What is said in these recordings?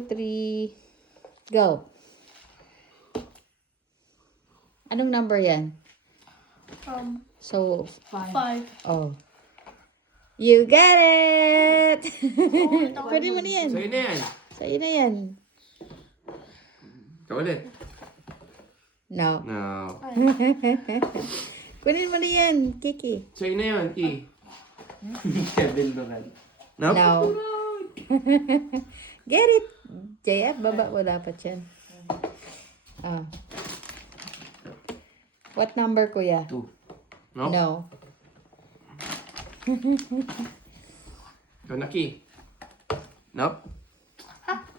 3, go. Anong number yan? So, 5. oh. You got it! Pwede mo na yan. Sa'yo na yan. Sa'yo na yan. Ikaw ulit. No. No. Kunin mo na yan, Kiki. Sa'yo na yan, Ki. Kevin Loran. Nope. No. Get it. JF, baba mo dapat yan. Ah. What number, kuya? 2. Nope. No. Ikaw na, Ki. Nope.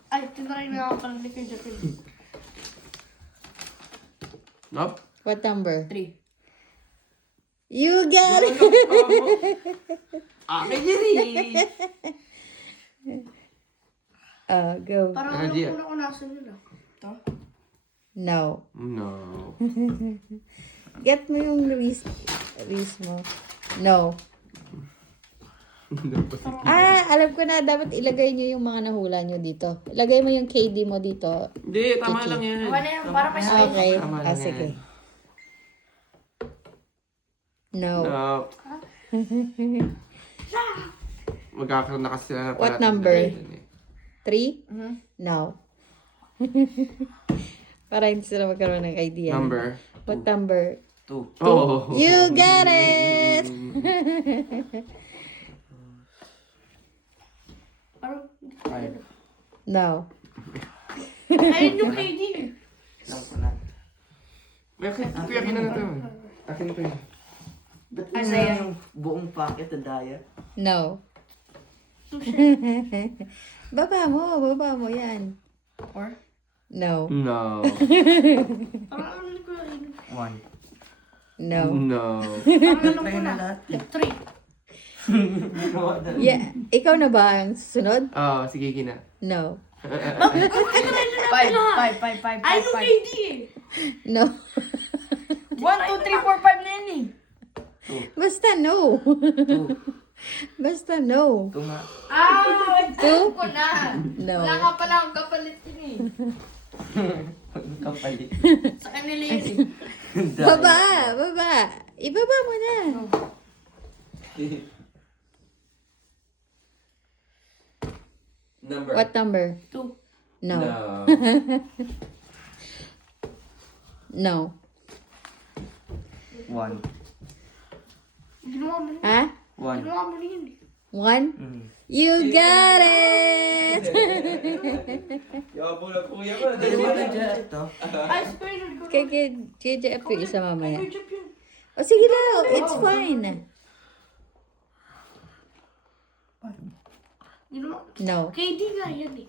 Ay, tinry na ako pala ni Kuya Japil. Nope. What number? 3. You got it! Akin yun eh. Go. Parang Ah, alam di- ko na kung nasa nila. Ito? No. No. Get mo yung wrist mo. No. Alam ko na. Dapat ilagay nyo yung mga nahula nyo dito. Ilagay mo yung KD mo dito. Hindi, tama Kiki. lang yan. Tama na yan, para may space. Okay. Tama lang Sige. yan. No. No. Magkakaroon na kasi na What parating number? na ganyan eh. 3? Mhm. No. Para hindi sila magkaroon ng idea. Number? What number? 2. Oh. You got it! Parang, 5. No. ayun yung KD. Lang ko na. Kuya, kina na ito. Akin ito yun. Ba't Ay, mo saya. yung buong packet na daya? No. Baba mo yan. 4. No. No. Parang alam ni Kuya Rin. 1. No. No. Parang alam ko Try na. na lahat. 3. Gawa na. Yeah. Ikaw na ba ang susunod? Oh, sige, kina. No. 5. Ay, yung KD eh. No. 1, 2, 3, 4, 5 na yan eh. Basta no. 2. Basta no. 2 nga. Alam ko na. No. Wala ka pala ang kapalit yun eh. Kapalit. Sa kanila yun eh. Baba. Ibaba mo na. Number? What number? 2. No. No. 1. Ginawa mo rin. Ha? 1. Ginawa mo rin yun eh. 1? You got it! Yabo na kuya ko. Pwede mo na dyan ito. Ay, si Kuya Rin. Kay JF yung isa mamaya. Kuya Jap yun. O sige daw, it's fine. Ginawa. No. KD nga yan eh.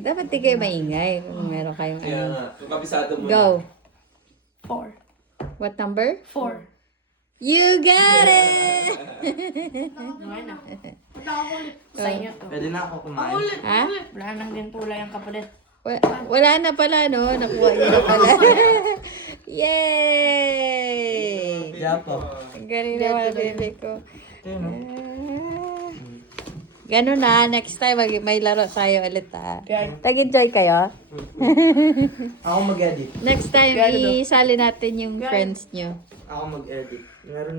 Dapat di kayo maingay kung meron kayong Kaya ano. nga, kung kabisado mo Go. 4. What number? 4. You got it! Ngayon na. Wala ako ulit. Sa inyo to. Pwede na ako kumain. Ulit, Ha? ulit. Wala nang din tulay ang kapalit. Wala na pala, no? Nakuha niyo na pala. Yay! Yapo. Ang galing naman, baby ko. Ganun na. Next time, may laro tayo ulit, ha? Tag-enjoy kayo? Ako mag-edit. Next time, isali natin yung friends nyo. Ako mag-edit. Meron